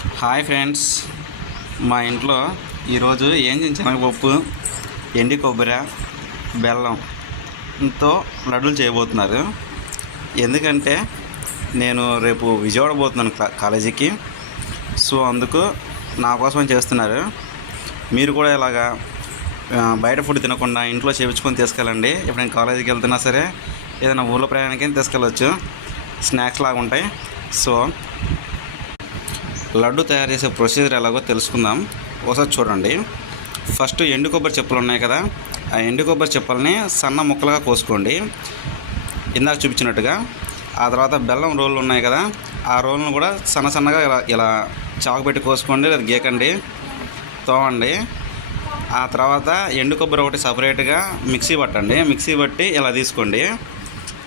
Hi friends. మా ఇంట్లో ఈరోజు ఏం శనగపప్పు ఎండి కొబ్బరి బెల్లంతో లడ్డూలు చేయబోతున్నారు. ఎందుకంటే నేను రేపు విజయవాడ పోతున్నాను కాలేజీకి. సో అందుకు నా కోసం చేస్తున్నారు. మీరు కూడా ఇలాగా బయట ఫుడ్ తినకుండా ఇంట్లో చేయించుకొని తీసుకెళ్ళండి. ఇప్పుడు నేను కాలేజీకి వెళ్తున్నా సరే ఏదైనా ఊళ్ళో ప్రయాణానికి తీసుకెళ్ళచ్చు. స్నాక్స్ లాగా ఉంటాయి. సో లడ్డు తయారు చేసే ప్రొసీజర్ ఎలాగో తెలుసుకుందాం. ఒకసారి చూడండి. ఫస్ట్ ఎండు కొబ్బరి చెప్పులు ఉన్నాయి కదా. ఆ ఎండు కొబ్బరి చెప్పుల్ని సన్న ముక్కలుగా కోసుకోండి. ఇందాక చూపించినట్టుగా. ఆ తర్వాత బెల్లం రోళ్ళు ఉన్నాయి కదా. ఆ రోళ్ళను కూడా సన్న సన్నగా ఇలా ఇలా చాకు పెట్టి కోసుకోండి లేదా గీకండి. తోవండి ఆ తర్వాత ఎండు కొబ్బరి ఒకటి సపరేట్గా మిక్సీ పట్టండి. మిక్సీ పట్టి ఇలా తీసుకోండి.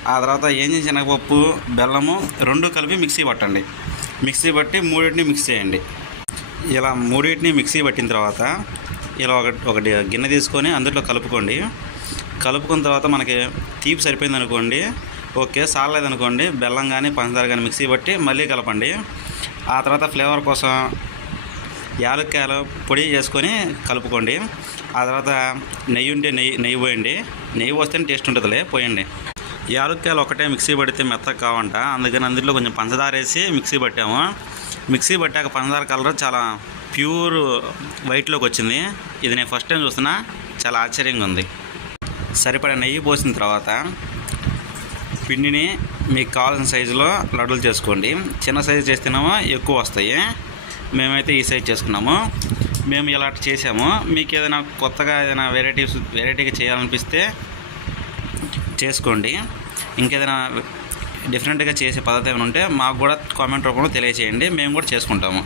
ఆ తర్వాత ఏం చేసిన శనగపప్పు బెల్లము రెండు కలిపి మిక్సీ పట్టండి. మిక్సీ బట్టి మూడింటిని మిక్స్ చేయండి. ఇలా మూడింటిని మిక్సీ పట్టిన తర్వాత ఇలా ఒక ఒకటి గిన్నె తీసుకొని అందులో కలుపుకోండి. కలుపుకున్న తర్వాత మనకి తీపి సరిపోయింది అనుకోండి ఓకే సాలేదనుకోండి బెల్లం కానీ పంచదార కానీ మిక్సీ పట్టి మళ్ళీ కలపండి. ఆ తర్వాత ఫ్లేవర్ కోసం యాలక్కాయలు పొడి చేసుకొని కలుపుకోండి. ఆ తర్వాత నెయ్యి ఉంటే నెయ్యి నెయ్యి పోయండి. నెయ్యి పోస్తేనే టేస్ట్ ఉంటుందిలే పోయండి. యాలక్కాయలు ఒకటే మిక్సీ పడితే మెత్తగా కావంట. అందుకని అందులో కొంచెం పంచదార వేసి మిక్సీ పట్టాము. మిక్సీ పట్టాక పంచదార కలర్ చాలా ప్యూర్ వైట్లోకి వచ్చింది. ఇది నేను ఫస్ట్ టైం చూస్తున్నా. చాలా ఆశ్చర్యంగా ఉంది. సరిపడా నెయ్యి పోసిన తర్వాత పిండిని మీకు కావాల్సిన సైజులో లడ్డూలు చేసుకోండి. చిన్న సైజు చేస్తేనేమో ఎక్కువ వస్తాయి. మేమైతే ఈ సైజ్ చేసుకున్నాము. మేము ఇలా చేసాము. మీకు ఏదైనా కొత్తగా ఏదైనా వెరైటీస్ వెరైటీగా చేయాలనిపిస్తే చేసుకోండి. ఇంకేదైనా డిఫరెంట్గా చేసే పద్ధతి ఏమైనా ఉంటే మాకు కూడా కామెంట్ రూపంలో తెలియజేయండి మేము కూడా చేసుకుంటాము.